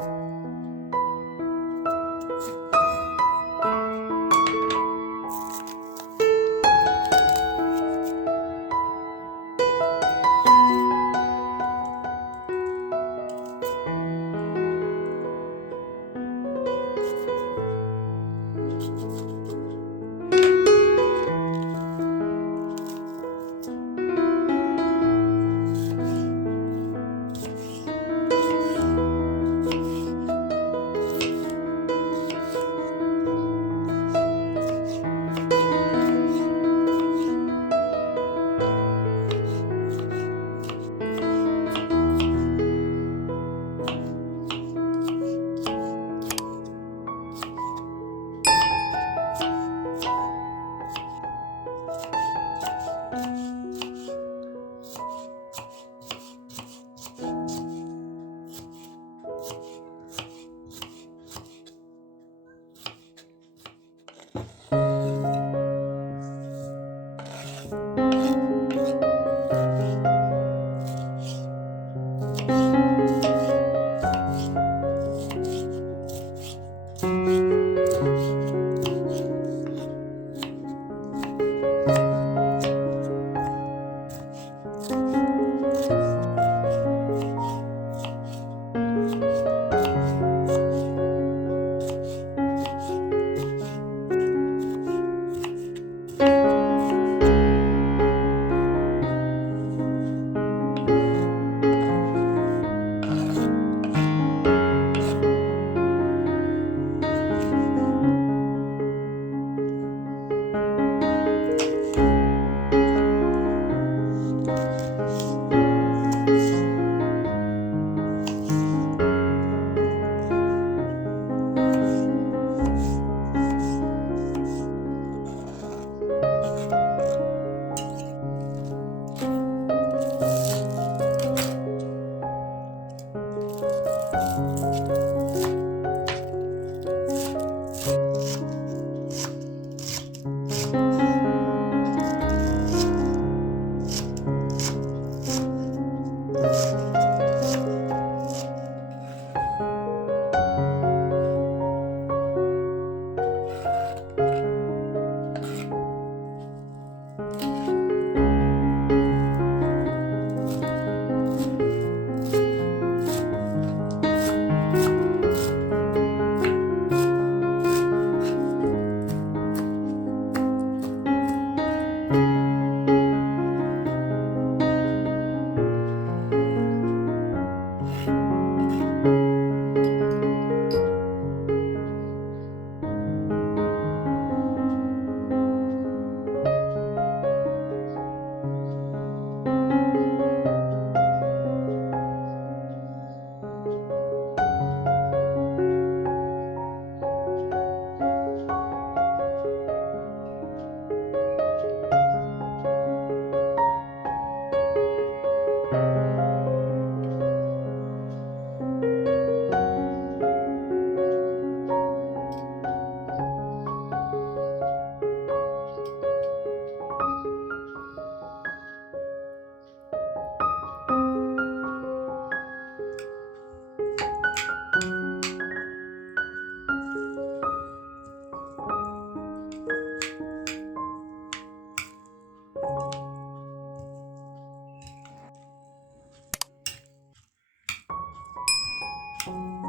thank you Thank you.